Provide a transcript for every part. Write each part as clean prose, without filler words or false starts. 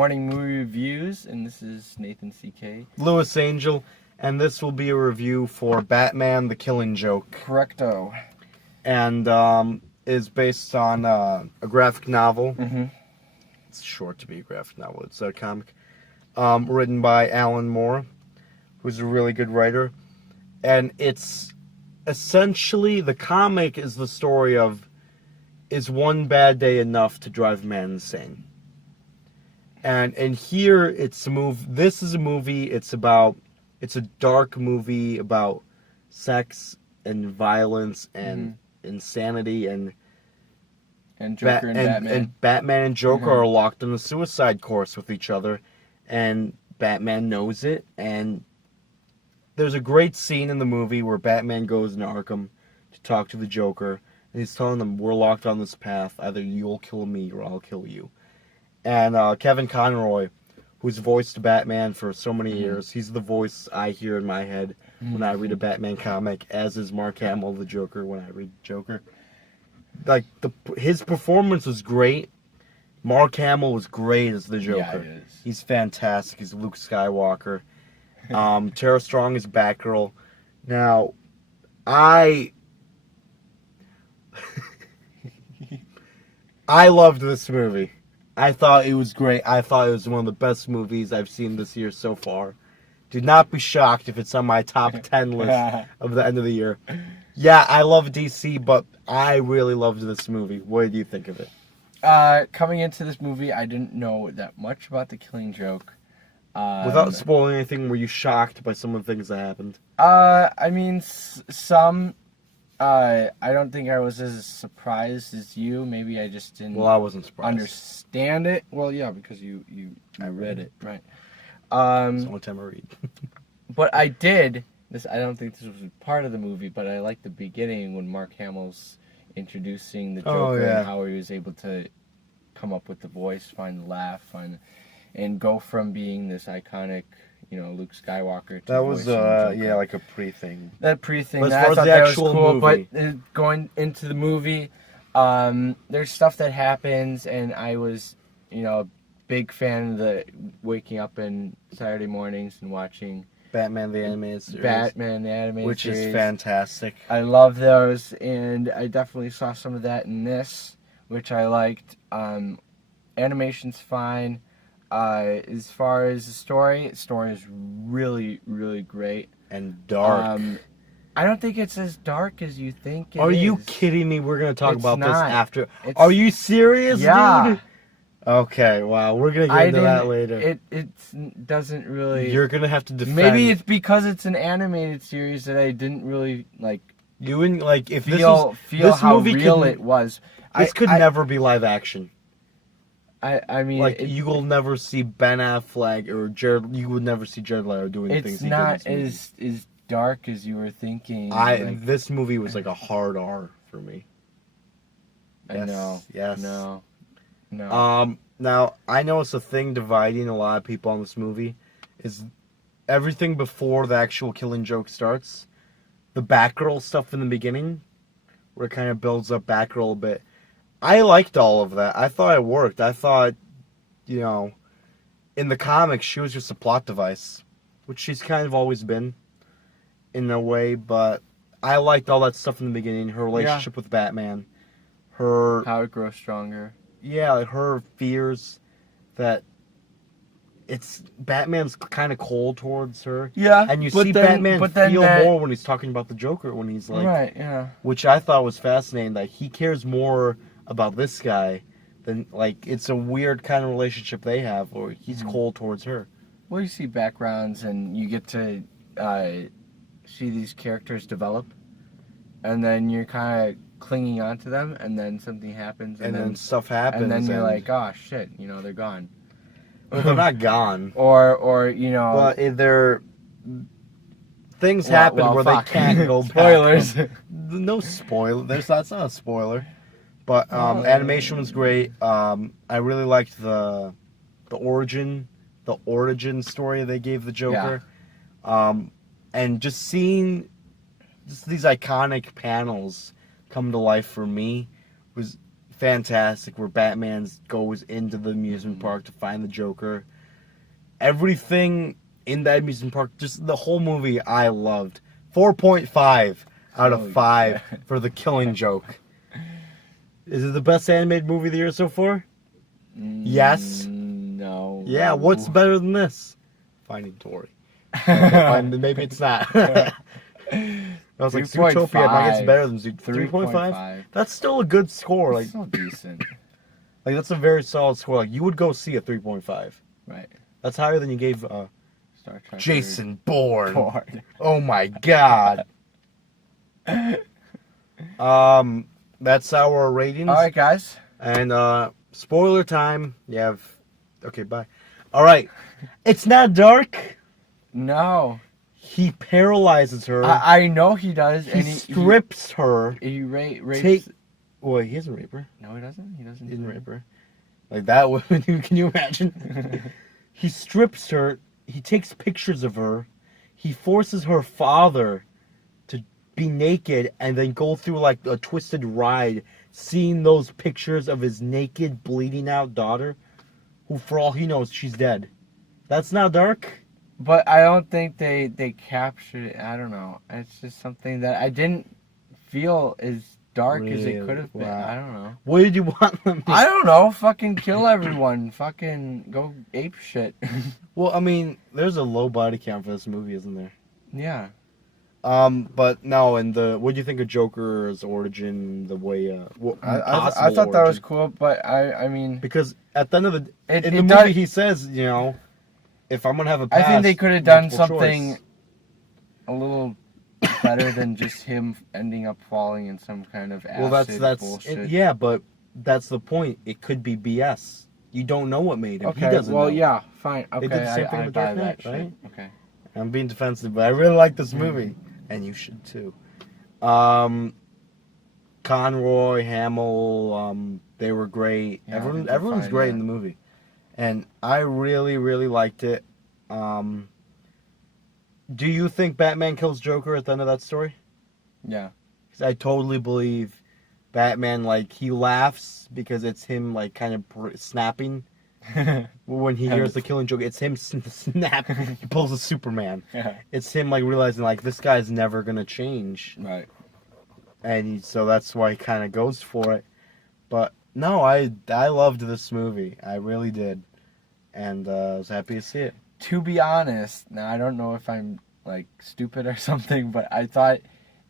Morning movie reviews, and this is Nathan CK. Lewis Angel, and this will be a review for Batman: The Killing Joke, Correcto. and is based on a graphic novel. Mm-hmm. It's short to be a graphic novel. It's a comic written by Alan Moore, who's a really good writer, and it's essentially the comic is the story of is one bad day enough to drive a man insane. And here it's a movie. This is a movie. It's a dark movie about sex and violence and insanity and Joker and Batman. And Batman and Joker are locked on a suicide course with each other, and Batman knows it. And there's a great scene in the movie where Batman goes into Arkham to talk to the Joker, and he's telling them, "We're locked on this path. Either you'll kill me or I'll kill you." And Kevin Conroy, who's voiced Batman for so many years, he's the voice I hear in my head when I read a Batman comic, as is Mark Hamill, the Joker, when I read Joker. Like, his performance was great. Mark Hamill was great as the Joker. Yeah, he is. He's fantastic. He's Luke Skywalker. Tara Strong is Batgirl. Now, I loved this movie. I thought it was great. I thought it was one of the best movies I've seen this year so far. Do not be shocked if it's on my top 10 list of the end of the year. Yeah, I love DC, but I really loved this movie. What did you think of it? Coming into this movie, I didn't know that much about The Killing Joke. Without spoiling anything, were you shocked by some of the things that happened? I mean, some. I don't think I was as surprised as you. Maybe I just didn't. Well, I wasn't surprised. Understand it. Well, yeah, because I read it, right? It's the only time I read. But I did. I don't think this was part of the movie, but I like the beginning when Mark Hamill's introducing the Joker and how he was able to come up with the voice, find the laugh, and go from being this iconic, Luke Skywalker. That was like a pre-thing. That pre-thing. But I thought that was cool. Movie. But going into the movie, there's stuff that happens, and I was, a big fan of the waking up in Saturday mornings and watching Batman the Animated Series. Which series. Is fantastic. I love those, and I definitely saw some of that in this, which I liked. Animation's fine. As far as the story is really, really great. And dark. I don't think it's as dark as you think it is. Are you kidding me? We're going to talk about this after. Are you serious, yeah. dude? Okay, wow. We're going to get into that later. It doesn't really... You're going to have to defend... Maybe it's because it's an animated series that I didn't really, You wouldn't, if feel how real it was. This could never be live action. I mean, you will never see Ben Affleck or Jared. You would never see Jared Leto doing things. It's not as dark as you were thinking. This movie was like a hard R for me. I know. Yes. No. Now I know it's a thing dividing a lot of people on this movie. Is everything before the actual Killing Joke starts, the Batgirl stuff in the beginning, where it kind of builds up Batgirl a bit. I liked all of that. I thought it worked. I thought, in the comics, she was just a plot device, which she's kind of always been, in a way, but I liked all that stuff in the beginning. Her relationship with Batman. How it grows stronger. Yeah, her fears that Batman's kind of cold towards her. Yeah. And you see Batman feel more when he's talking about the Joker, when he's like... Right, yeah. Which I thought was fascinating, that he cares more about this guy than, it's a weird kind of relationship they have, or he's cold towards her. Well, you see backgrounds, and you get to see these characters develop, and then you're kind of clinging on to them, and then something happens, and then stuff happens, and then you're like, oh shit, they're gone. Well, they're not gone. Or but they're things happen where they can't go back. Spoilers. No spoiler. That's not a spoiler. But animation was great. I really liked the origin story they gave the Joker. And just seeing these iconic panels come to life for me was fantastic. Where Batman goes into the amusement park to find the Joker. Everything in that amusement park, just the whole movie, I loved. 4.5 out of 5 for The Killing Joke. Is it the best animated movie of the year so far? Yes. No. Yeah. What's better than this? Finding Dory. Maybe it's not. I was like, Zootopia, I guess it's better than Zootopia. 3.5? That's still a good score. Like, still decent. Like, that's a very solid score. Like, you would go see a 3.5. Right. That's higher than you gave Star Trek Jason Bourne. Bourne. Oh my god. That's our ratings. Alright, guys. And, spoiler time. You have... Okay, bye. Alright. It's not dark. No. He paralyzes her. I know he does. He and strips her. He rapes... Well, he doesn't rape her. No, he doesn't? He doesn't. He didn't rape her. Like that woman, can you imagine? He strips her. He takes pictures of her. He forces her father to be naked and then go through like a twisted ride, seeing those pictures of his naked, bleeding out daughter, who for all he knows, she's dead. That's not dark? But I don't think they captured it. I don't know. It's just something that I didn't feel as dark as it could have been. Wow. I don't know. What did you want them to I don't know. Fucking kill everyone. Fucking go ape shit. Well, I mean, there's a low body count for this movie, isn't there? Yeah. But no, and what do you think of Joker's origin, the way, I thought that was cool, but I mean... Because at the end of the... in the movie, he says, you know, if I'm going to have a past, I think they could have done multiple something choice. a little better than just him ending up falling in some kind of acid bullshit. Yeah, but that's the point. It could be BS. You don't know what made him. Okay, He doesn't know. yeah, fine. Okay, They did the same thing with Dark buy Knight, that shit. right? Okay. I'm being defensive, but I really like this movie. And you should too. Conroy, Hamill, they were great. Yeah, Everyone's great in the movie. And I really, really liked it. Do you think Batman kills Joker at the end of that story? Yeah. Because I totally believe Batman, like, he laughs because it's him, like, kind of snapping. When he hears the Killing Joke, it's him snap. He pulls a Superman. Yeah. It's him, like, realizing, like, this guy's never going to change. Right. And so that's why he kind of goes for it. But, no, I loved this movie. I really did. And I was happy to see it. To be honest, now I don't know if I'm like stupid or something, but I thought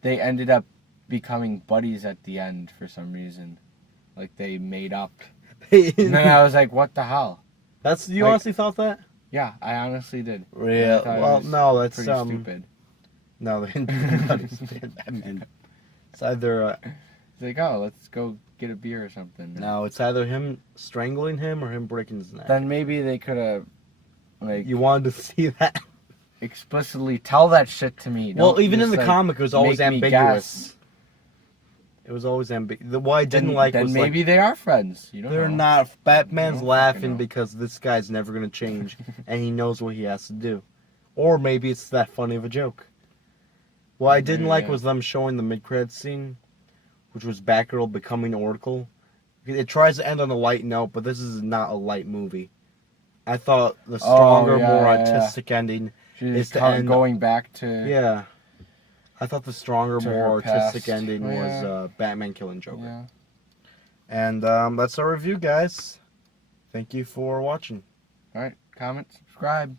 they ended up becoming buddies at the end for some reason. Like they made up. And then I was like, what the hell? You honestly thought that? Yeah, I honestly did. Yeah. Well, no, that's pretty stupid. No, they didn't become buddies. It's either It's like, oh, let's go get a beer or something. No, it's either him strangling him or him breaking his neck. Then maybe they could have, like... You wanted to see that? Explicitly tell that shit to me. Well, even in the comic, it was always ambiguous. Guess. It was always ambiguous. What I didn't like was maybe they are friends. You don't they're know. not. Batman's laughing because this guy's never going to change, and he knows what he has to do. Or maybe it's that funny of a joke. What I didn't like was them showing the mid-credits scene, which was Batgirl becoming Oracle. It tries to end on a light note, but this is not a light movie. I thought the stronger, more artistic ending is to end going back to... Yeah. I thought the stronger, more artistic ending was Batman killing Joker. Yeah. And that's our review, guys. Thank you for watching. All right, comment, subscribe.